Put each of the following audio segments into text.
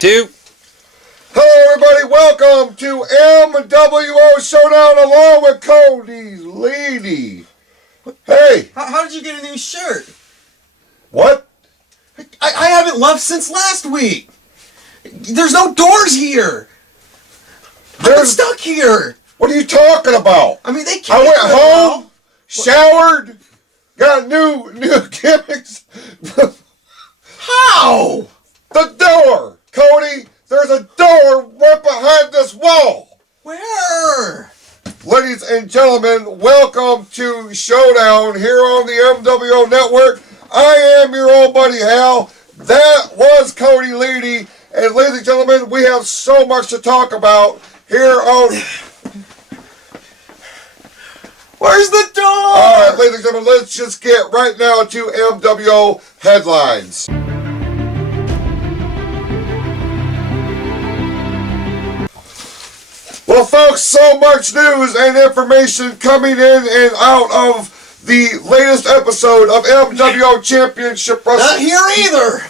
2. Hello everybody, welcome to MWO Showdown along with Cody Leedy. Hey! How did you get a new shirt? What? I haven't left since last week. There's no doors here. I'm stuck here. What are you talking about? I mean, they can't. I went home, showered, got new gimmicks. How? The door! Cody, there's a door right behind this wall. Where? Ladies and gentlemen, welcome to Showdown here on the MWO Network. I am your old buddy Hal. That was Cody Leedy. And ladies and gentlemen, we have so much to talk about here on... Where's the door? Alright, ladies and gentlemen, let's just get right now to MWO headlines. Well, folks, so much news and information coming in and out of the latest episode of MWO Championship Wrestling. Not here either.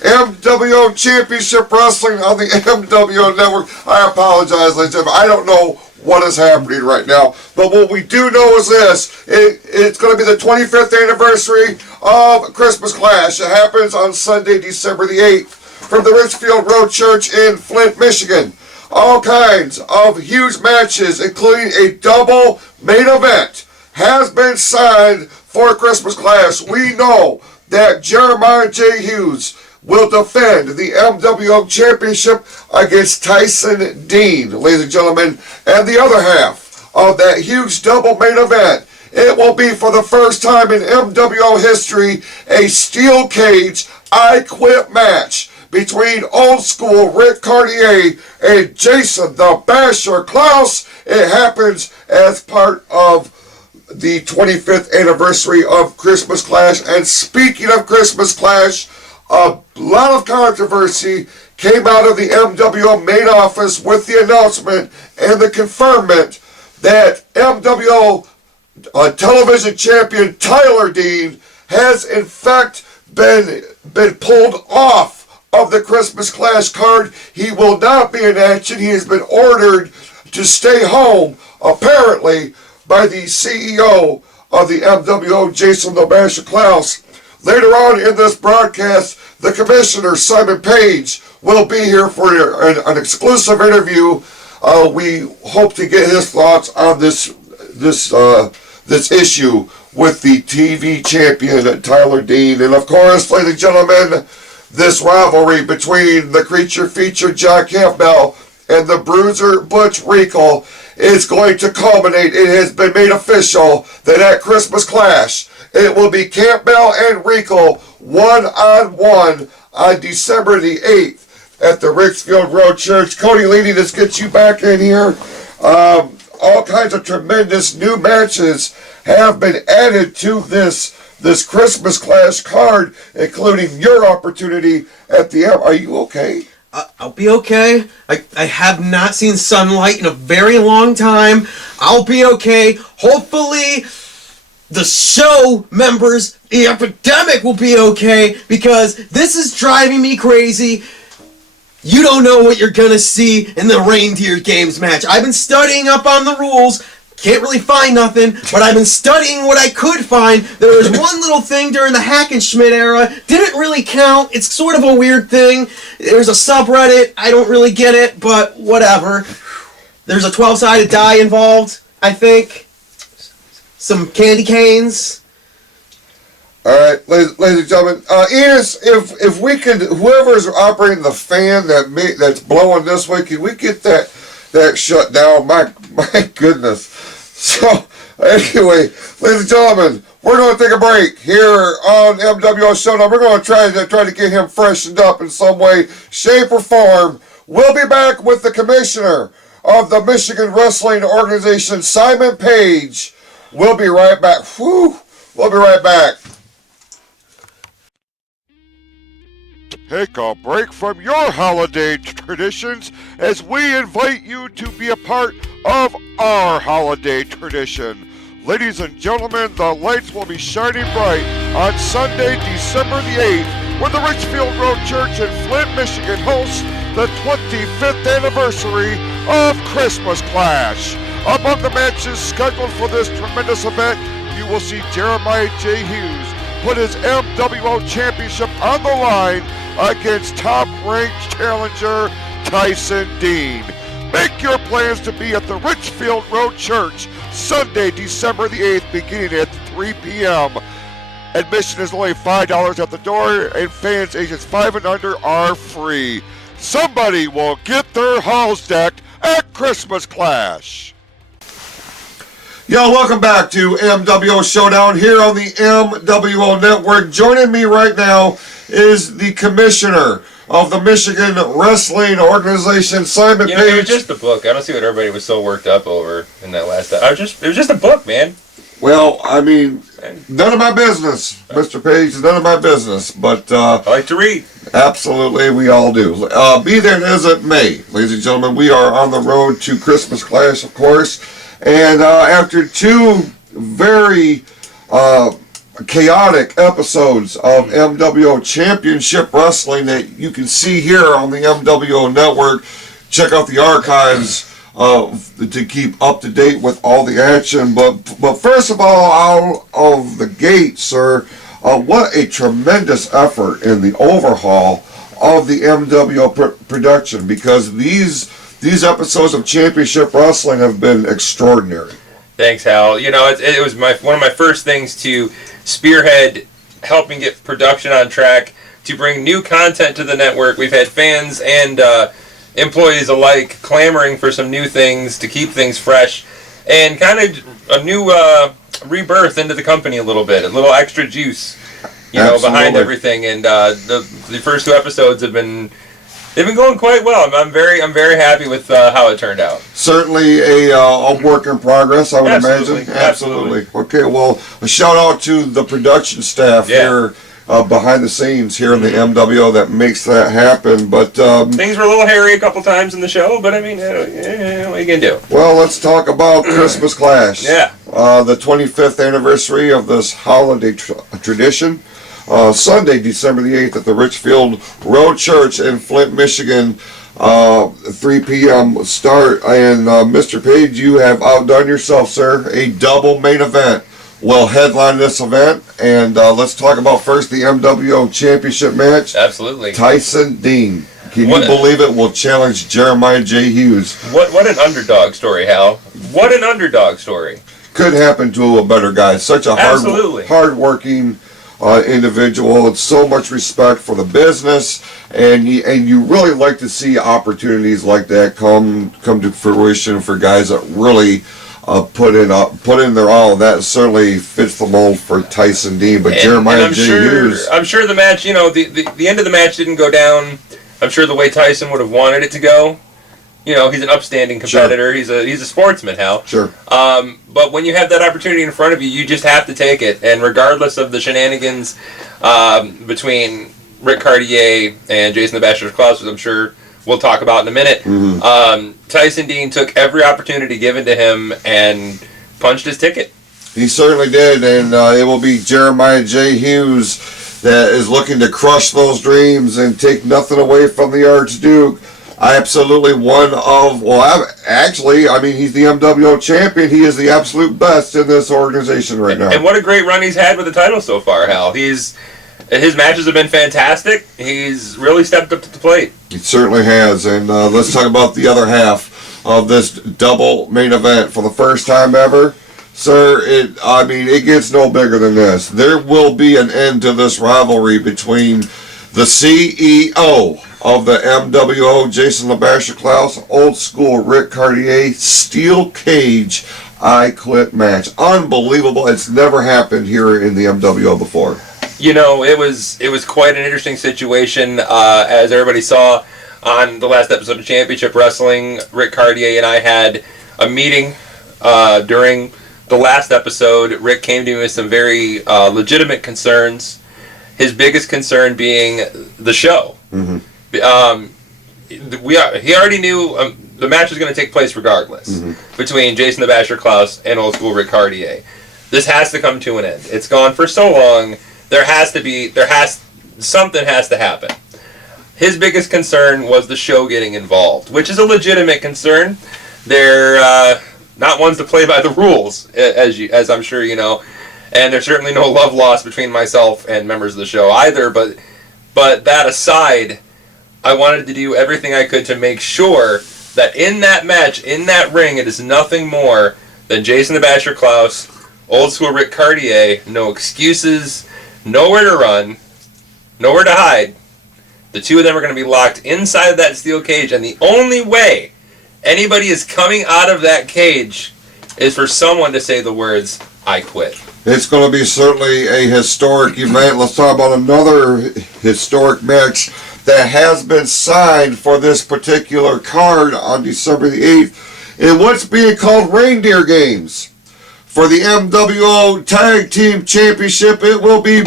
MWO Championship Wrestling on the MWO Network. I apologize, ladies and gentlemen. I don't know what is happening right now. But what we do know is this. It's going to be the 25th anniversary of Christmas Clash. It happens on Sunday, December the 8th from the Richfield Road Church in Flint, Michigan. All kinds of huge matches, including a double main event, has been signed for Christmas Clash. We know that Jeremiah J. Hughes will defend the MWO Championship against Tyson Dean, ladies and gentlemen. And the other half of that huge double main event, it will be for the first time in MWO history, a steel cage I Quit match between old school Rick Cartier and Jason the Basher Klaus. It happens as part of the 25th anniversary of Christmas Clash. And speaking of Christmas Clash, a lot of controversy came out of the MWO main office with the announcement and the conferment that MWO television champion Tyler Dean has in fact been pulled off of the Christmas Clash card. He will not be in action. He has been ordered to stay home, apparently, by the CEO of the MWO, Jason the Basher Klaus. Later on in this broadcast, the commissioner, Simon Page, will be here for an exclusive interview. We hope to get his thoughts on this issue with the TV champion, Tyler Dean. And of course, ladies and gentlemen, this rivalry between the creature feature John Campbell and the bruiser Butch Reekle is going to culminate. It has been made official that at Christmas Clash, it will be Campbell and Reekle one-on-one on December the 8th at the Richfield Road Church. Cody Leedy, let's get you back in here. All kinds of tremendous new matches have been added to this Christmas Clash card, including your opportunity at the M. Are you okay? I'll be okay. I have not seen sunlight in a very long time. I'll be okay. Hopefully, the show members, the epidemic will be okay, because this is driving me crazy. You don't know what you're gonna see in the Reindeer Games match. I've been studying up on the rules. Can't really find nothing, but I've been studying what I could find. There was one little thing during the Hackenschmidt era. Didn't really count. It's sort of a weird thing. There's a subreddit. I don't really get it, but whatever. There's a 12-sided die involved, I think. Some candy canes. All right, ladies and gentlemen. Enos, if we could, whoever's operating the fan that's blowing this way, can we get that shut down? My goodness. So, anyway, ladies and gentlemen, we're going to take a break here on MWO Showdown. We're going to try to get him freshened up in some way, shape, or form. We'll be back with the commissioner of the Michigan Wrestling Organization, Simon Page. We'll be right back. We'll be right back. Take a break from your holiday traditions as we invite you to be a part of our holiday tradition. Ladies and gentlemen, the lights will be shining bright on Sunday, December the 8th where the Richfield Road Church in Flint, Michigan hosts the 25th anniversary of Christmas Clash. Among the matches scheduled for this tremendous event, you will see Jeremiah J. Hughes put his MWO Championship on the line against top-ranked challenger Tyson Dean. Make your plans to be at the Richfield Road Church Sunday, December the 8th, beginning at 3 p.m. Admission is only $5 at the door, and fans ages 5 and under are free. Somebody will get their halls decked at Christmas Clash. Yo, welcome back to MWO Showdown here on the MWO Network. Joining me right now is the commissioner of the Michigan Wrestling Organization, Simon Page. It was just a book. I don't see what everybody was so worked up over in that last. It was just a book, man. Well, I mean, none of my business, Mr. Page. None of my business. But I like to read. Absolutely, we all do. Be there as it may, ladies and gentlemen. We are on the road to Christmas Clash, of course. And after two very chaotic episodes of MWO Championship Wrestling that you can see here on the MWO Network, check out the archives to keep up to date with all the action. But first of all, out of the gate, sir, what a tremendous effort in the overhaul of the MWO production, because these episodes of Championship Wrestling have been extraordinary. Thanks, Hal. You know, it was one of my first things to spearhead helping get production on track, to bring new content to the network. We've had fans and employees alike clamoring for some new things to keep things fresh, and kind of a new rebirth into the company a little bit, a little extra juice, behind everything. And the first two episodes have been. They've been going quite well. I'm very happy with how it turned out. Certainly a work in progress, I would Absolutely. imagine. Absolutely. Okay, well, a shout out to the production staff here behind the scenes here in the MWO that makes that happen. But things were a little hairy a couple times in the show, but I mean, what are you gonna do? Well, let's talk about Christmas Clash. Yeah. The 25th anniversary of this holiday tradition. Sunday, December the 8th at the Richfield Road Church in Flint, Michigan, 3 p.m. start. And Mr. Page, you have outdone yourself, sir. A double main event will headline this event. And let's talk about first the MWO Championship match. Absolutely. Tyson Dean. Can you believe it? Will challenge Jeremiah J. Hughes. What an underdog story, Hal. What an underdog story. Could happen to a better guy. Such a hard-working individual. It's so much respect for the business, and you really like to see opportunities like that come to fruition for guys that really put in their all. That certainly fits the mold for Tyson Dean. But Jeremiah J. Hughes, I'm sure the match, the end of the match didn't go down, I'm sure, the way Tyson would have wanted it to go. He's an upstanding competitor. Sure. He's a sportsman, Hal. Sure. But when you have that opportunity in front of you, you just have to take it. And regardless of the shenanigans between Rick Cartier and Jason the Bachelor Klaus, which I'm sure we'll talk about in a minute, Tyson Dean took every opportunity given to him and punched his ticket. He certainly did, and it will be Jeremiah J. Hughes that is looking to crush those dreams and take nothing away from the Archduke. Absolutely he's the MWO champion. He is the absolute best in this organization right now. And what a great run he's had with the title so far, Hal. His matches have been fantastic. He's really stepped up to the plate. He certainly has. And let's talk about the other half of this double main event for the first time ever. Sir, it gets no bigger than this. There will be an end to this rivalry between the CEO of the MWO, Jason the Bachelor Klaus, old school Rick Cartier, steel cage I Quit match. Unbelievable. It's never happened here in the MWO before. It was quite an interesting situation. As everybody saw on the last episode of Championship Wrestling, Rick Cartier and I had a meeting during the last episode. Rick came to me with some very legitimate concerns. His biggest concern being the show. Mm-hmm. He already knew the match was going to take place regardless between Jason the Bachelor Klaus and old school Rick Cartier. This has to come to an end. It's gone for so long. There has something has to happen. His biggest concern was the show getting involved, which is a legitimate concern. They're not ones to play by the rules, as I'm sure you know, and there's certainly no love lost between myself and members of the show either. But that aside, I wanted to do everything I could to make sure that in that match, in that ring, it is nothing more than Jason the Basher Klaus, old school Rick Cartier, no excuses, nowhere to run, nowhere to hide. The two of them are going to be locked inside of that steel cage, and the only way anybody is coming out of that cage is for someone to say the words, "I quit." It's going to be certainly a historic event. Let's talk about another historic match that has been signed for this particular card on December the 8th in what's being called Reindeer Games. For the MWO Tag Team Championship, it will be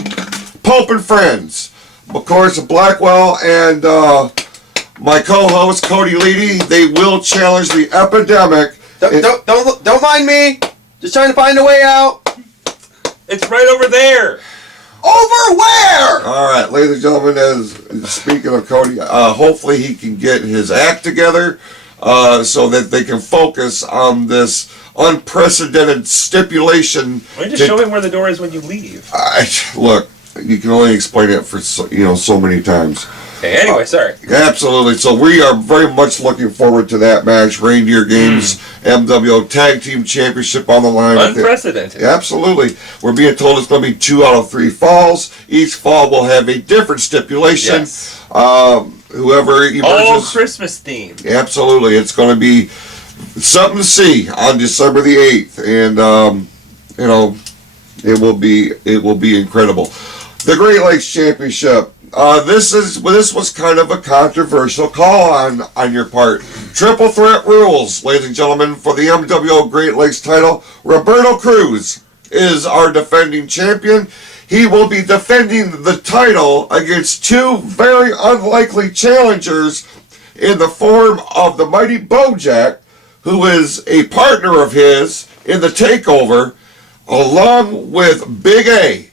Pope and Friends. Of course, Blackwell and my co-host Cody Leedy, they will challenge the Epidemic. Don't mind me. Just trying to find a way out. It's right over there. Over where? All right, ladies and gentlemen, as speaking of Cody, hopefully he can get his act together so that they can focus on this unprecedented stipulation. Why don't you just show him where the door is when you leave? Look, you can only explain it for so many times. Okay, anyway, sorry. Absolutely. So we are very much looking forward to that match. Reindeer Games, MWO Tag Team Championship on the line. Unprecedented. Absolutely. We're being told it's going to be 2 out of 3 falls. Each fall will have a different stipulation. Yes. Whoever emerges. All Christmas themed. Absolutely. It's going to be something to see on December the 8th. And, it will be incredible. The Great Lakes Championship. This was kind of a controversial call on your part. Triple threat rules, ladies and gentlemen, for the MWO Great Lakes title. Roberto Cruz is our defending champion. He will be defending the title against 2 very unlikely challengers in the form of the mighty Bojack, who is a partner of his in the takeover, along with Big A,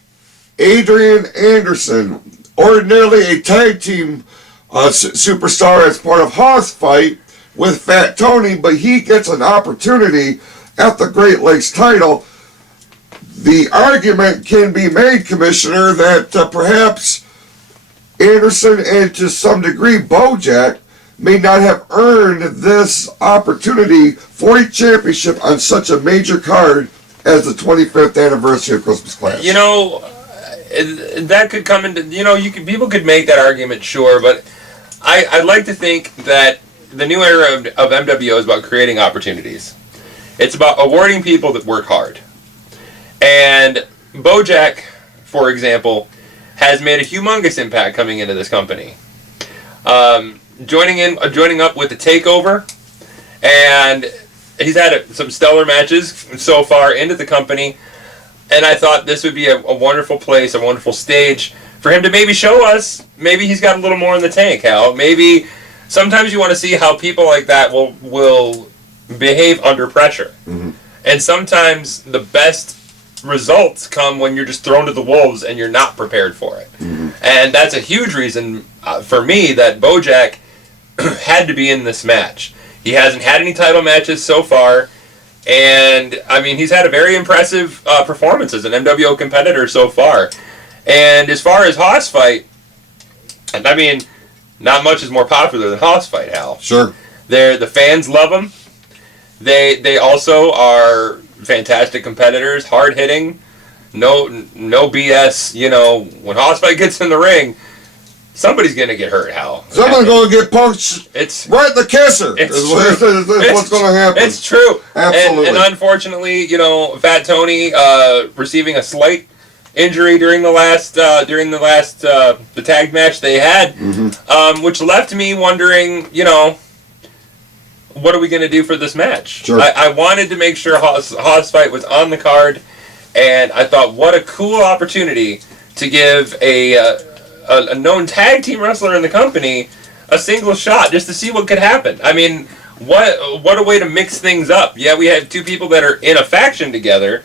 Adrian Anderson, ordinarily a tag team superstar as part of Hoss Fight with Fat Tony, but he gets an opportunity at the Great Lakes title. The argument can be made, Commissioner, that perhaps Anderson and to some degree Bojack may not have earned this opportunity for a championship on such a major card as the 25th anniversary of Christmas Clash. You know, that could come into, people could make that argument, sure, but I'd like to think that the new era of MWO is about creating opportunities. It's about awarding people that work hard. And Bojack, for example, has made a humongous impact coming into this company. Joining up with the takeover, and he's had some stellar matches so far into the company. And I thought this would be a wonderful place, a wonderful stage for him to maybe show us. Maybe he's got a little more in the tank, Hal. Maybe sometimes you want to see how people like that will behave under pressure. Mm-hmm. And sometimes the best results come when you're just thrown to the wolves and you're not prepared for it. Mm-hmm. And that's a huge reason for me that Bojack had to be in this match. He hasn't had any title matches so far. And, I mean, he's had a very impressive performance as an MWO competitor so far. And as far as Hoss Fight, I mean, not much is more popular than Hoss Fight, Hal. Sure. The fans love him. They also are fantastic competitors, hard-hitting, no BS. When Hoss Fight gets in the ring, somebody's going to get hurt, Hal. Someone's going to get punched right in the kisser. It's what's going to happen. It's true. Absolutely. And unfortunately, Fat Tony receiving a slight injury during the tag match they had, mm-hmm. Which left me wondering, what are we going to do for this match? Sure. I wanted to make sure Hoss Fight was on the card, and I thought, what a cool opportunity to give a known tag team wrestler in the company a single shot just to see what could happen. I mean, what a way to mix things up. Yeah, we have 2 people that are in a faction together,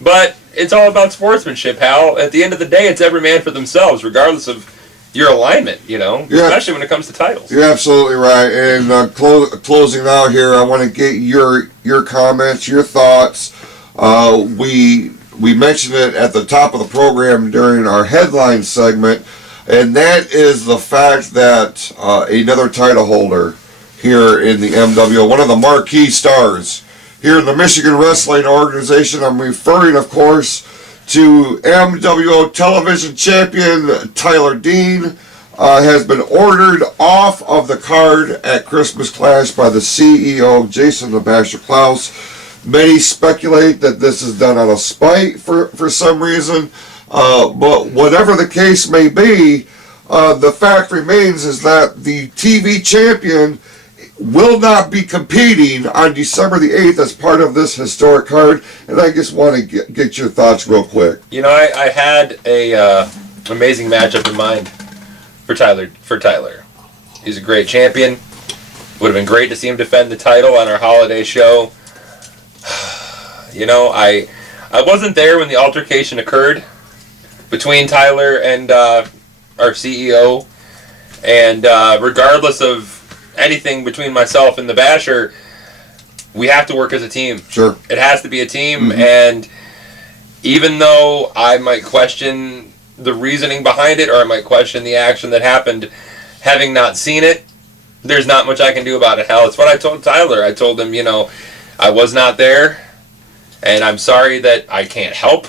but it's all about sportsmanship, Hal. At the end of the day, it's every man for themselves, regardless of your alignment, you know, especially when it comes to titles. You're absolutely right. And closing out here, I want to get your comments, your thoughts. We mentioned it at the top of the program during our headline segment, and that is the fact that another title holder here in the MWO, one of the marquee stars here in the Michigan Wrestling Organization, I'm referring, of course, to MWO Television Champion Tyler Dean, has been ordered off of the card at Christmas Clash by the CEO, Jason the Basher Klaus. Many speculate that this is done out of spite for some reason, but whatever the case may be, the fact remains is that the TV champion will not be competing on December the 8th as part of this historic card, and I just want to get your thoughts real quick. You know, I had a amazing matchup in mind for Tyler. He's a great champion. Would have been great to see him defend the title on our holiday show. You know, I wasn't there when the altercation occurred between Tyler and our CEO, and regardless of anything between myself and the Basher, we have to work as a team. Sure. It has to be a team, and even though I might question the reasoning behind it, or I might question the action that happened, having not seen it, there's not much I can do about it. Hell, it's what I told Tyler. I told him, you know, I was not there, and I'm sorry that I can't help,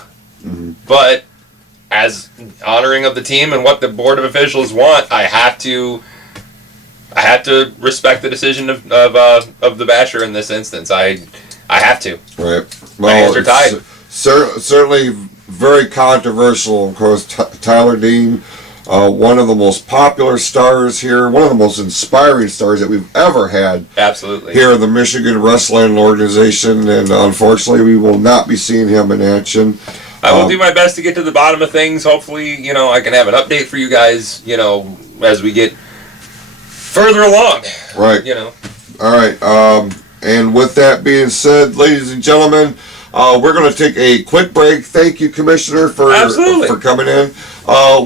but as honoring of the team and what the board of officials want, I have to respect the decision of the Basher in this instance. I have to. Right. Well, my hands are tied. Certainly very controversial. Of course, Tyler Dean, one of the most popular stars here, one of the most inspiring stars that we've ever had. Absolutely. Here in the Michigan Wrestling Organization, and unfortunately, we will not be seeing him in action. I will do my best to get to the bottom of things. Hopefully, you know, I can have an update for you guys, you know, as we get further along. Right. You know. All right. And with that being said, ladies and gentlemen, we're going to take a quick break. Thank you, Commissioner, for coming in.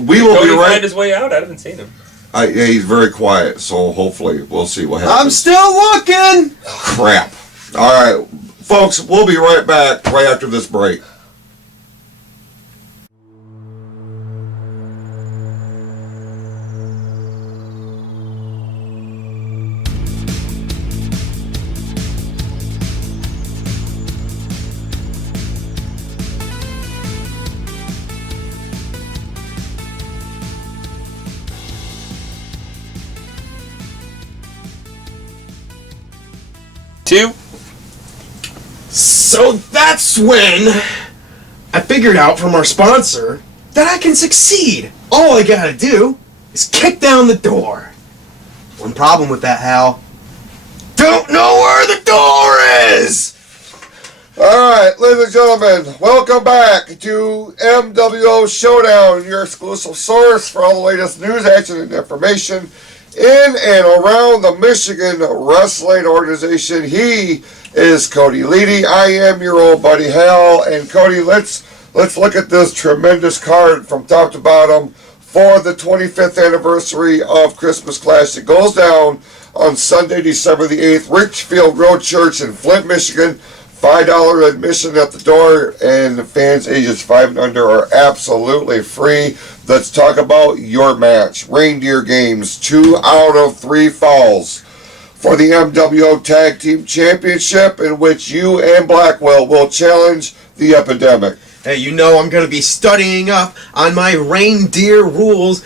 We will be right. Find his way out. I haven't seen him. Yeah, he's very quiet, so hopefully we'll see what happens. I'm still looking. Crap. All right, folks, we'll be right back right after this break. So that's when I figured out from our sponsor that I can succeed. All I gotta do is kick down the door. One problem with that, Hal. Don't know where the door is! Alright, ladies and gentlemen, welcome back to MWO Showdown, your exclusive source for all the latest news, action, and information in and around the Michigan Wrestling Organization. He is Cody Leedy. I am your old buddy Hal, and Cody, let's look at this tremendous card from top to bottom for the 25th anniversary of Christmas Clash. It goes down on Sunday, December the 8th, Richfield Road Church in Flint, Michigan. $5 admission at the door, and fans ages 5 and under are absolutely free. Let's talk about your match. Reindeer Games, 2 out of 3 falls for the MWO Tag Team Championship, in which you and Blackwell will challenge the Epidemic. Hey, you know I'm going to be studying up on my reindeer rules.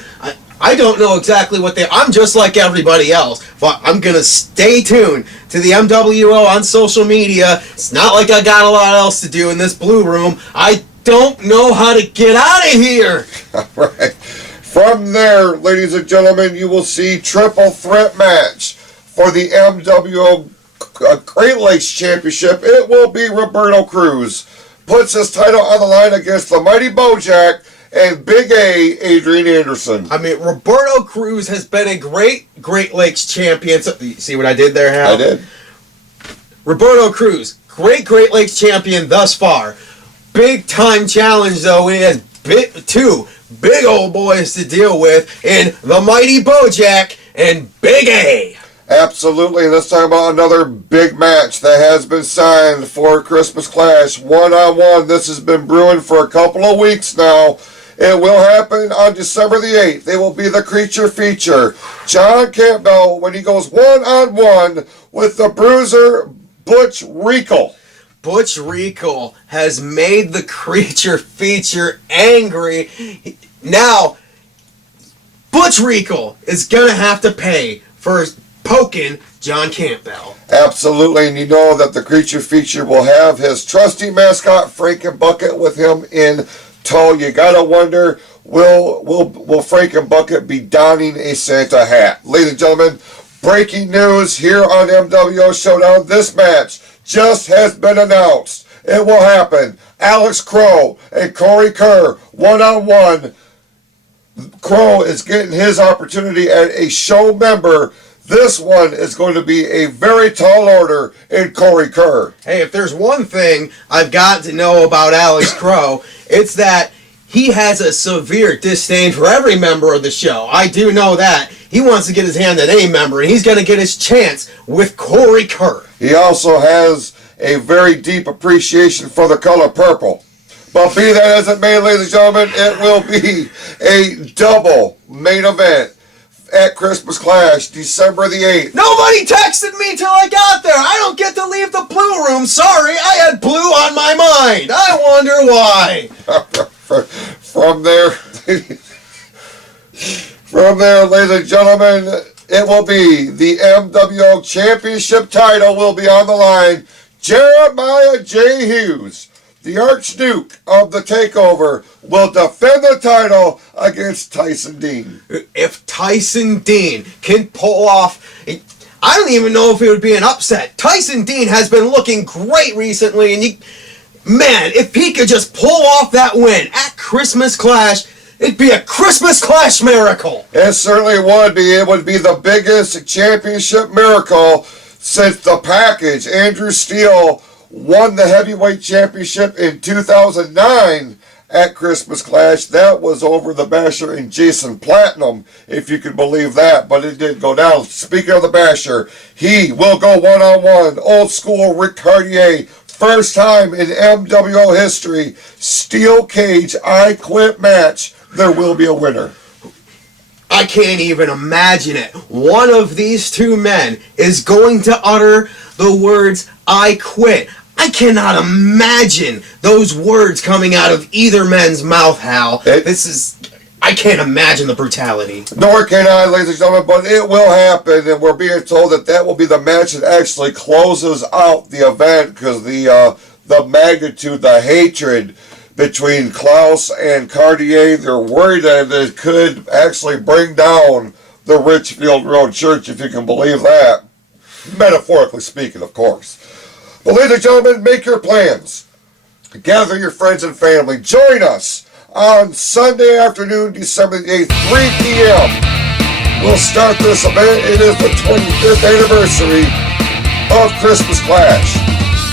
I don't know exactly what they are. I'm just like everybody else, but I'm going to stay tuned to the MWO on social media. It's not like I got a lot else to do in this blue room. I don't know how to get out of here. All right. From there, ladies and gentlemen, you will see triple threat match for the MWO Great Lakes Championship. It will be Roberto Cruz. Puts his title on the line against the Mighty Bojack and Big A, Adrian Anderson. I mean, Roberto Cruz has been a Great Lakes champion. You see what I did there, Hal? I did. Roberto Cruz, Great Lakes champion thus far. Big time challenge, though, when he has two big old boys to deal with in the mighty Bojack and Big A. Absolutely. Let's talk about another big match that has been signed for Christmas Clash. One-on-one. This has been brewing for a couple of weeks now. It will happen on December the 8th. It will be the creature feature. John Campbell, when he goes one-on-one with the bruiser Butch Reekle. Butch Reekle has made the creature feature angry. Now, Butch Reekle is going to have to pay for poking John Campbell. Absolutely, and you know that the creature feature will have his trusty mascot Frankenbucket with him in tow. You gotta wonder, will Frankenbucket be donning a Santa hat? Ladies and gentlemen, breaking news here on MWO Showdown. This match just has been announced. It will happen. Alex Crow and Corey Kerr, one-on-one. Crow is getting his opportunity as a show member. This one is going to be a very tall order in Corey Kerr. Hey, if there's one thing I've got to know about Alex Crow, it's that he has a severe disdain for every member of the show. I do know that. He wants to get his hand at any member, and he's going to get his chance with Corey Kerr. He also has a very deep appreciation for the color purple. But be that as it may, ladies and gentlemen, it will be a double main event at Christmas Clash, December the 8th. Nobody texted me till I got there. I don't get to leave the blue room. Sorry, I had blue on my mind. I wonder why. From there, ladies and gentlemen, it will be the MWO Championship title will be on the line. Jeremiah J. Hughes, the Archduke of the Takeover, will defend the title against Tyson Dean. If Tyson Dean can pull off, I don't even know if it would be an upset. Tyson Dean has been looking great recently, and man, if he could just pull off that win at Christmas Clash, it'd be a Christmas Clash miracle. It certainly would be. It would be the biggest championship miracle since the package. Andrew Steele won the heavyweight championship in 2009 at Christmas Clash. That was over the Basher and Jason Platinum, if you can believe that, but it did go down. Speaking of the Basher, he will go one-on-one. Old school Rick Cartier, first time in MWO history, steel cage, I quit match. There will be a winner. I can't even imagine it. One of these two men is going to utter the words, I quit. I cannot imagine those words coming out of either man's mouth, Hal. I can't imagine the brutality. Nor can I, ladies and gentlemen, but it will happen, and we're being told that that will be the match that actually closes out the event, because the magnitude, the hatred between Klaus and Cartier, they're worried that it could actually bring down the Richfield Road Church, if you can believe that. Metaphorically speaking, of course. But ladies and gentlemen, make your plans. Gather your friends and family. Join us on Sunday afternoon, December the 8th, 3 p.m. We'll start this event. It is the 25th anniversary of Christmas Clash.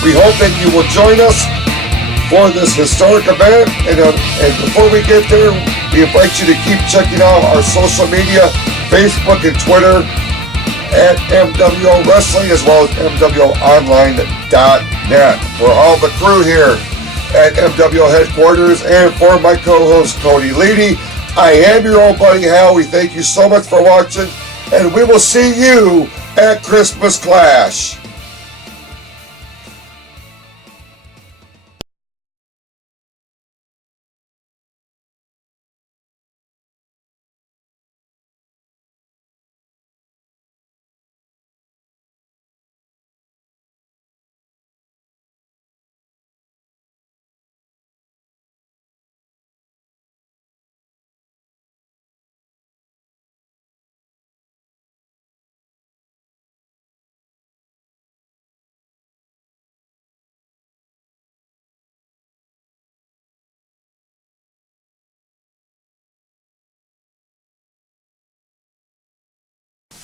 We hope that you will join us for this historic event. And before we get there, we invite you to keep checking out our social media, Facebook and Twitter, at MWO Wrestling, as well as MWOonline.net. For all the crew here at MWO headquarters, and for my co-host Cody Leedy, I am your old buddy Hal. We thank you so much for watching, and we will see you at Christmas Clash.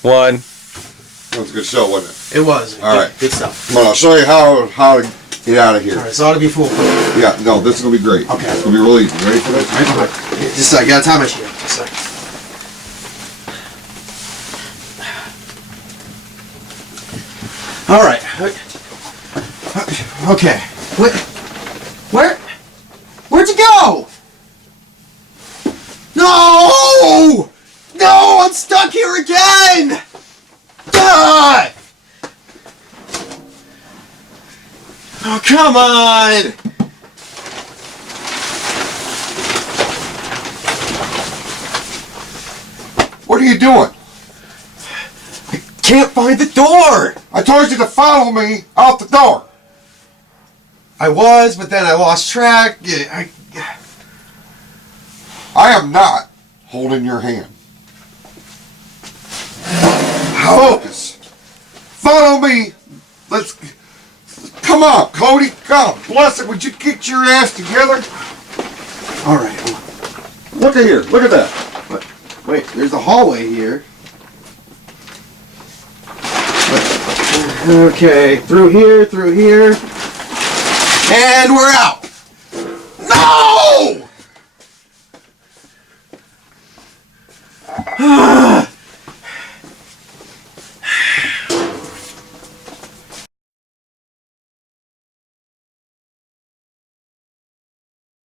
One. That was a good show, wasn't it? It was. All right. Good stuff. Well, I'll show you how Get out of here. Alright, so it ought to be foolproof. Yeah, no, this is gonna be great. Okay. It's gonna be really easy. Ready for this? Right behind. Just a second, I gotta tie my shoe. Just a second. Alright. Okay. Where'd you go? No! No! I'm stuck here again! Ah! Oh, come on! What are you doing? Can't find the door! I told you to follow me out the door. I was, but then I lost track. Yeah, I am not holding your hand. Focus. Follow me. Let's. Come on, Cody. God bless it. Would you get your ass together? Alright. Look at here. Look at that. Wait, there's a hallway here. Okay, through here, and we're out.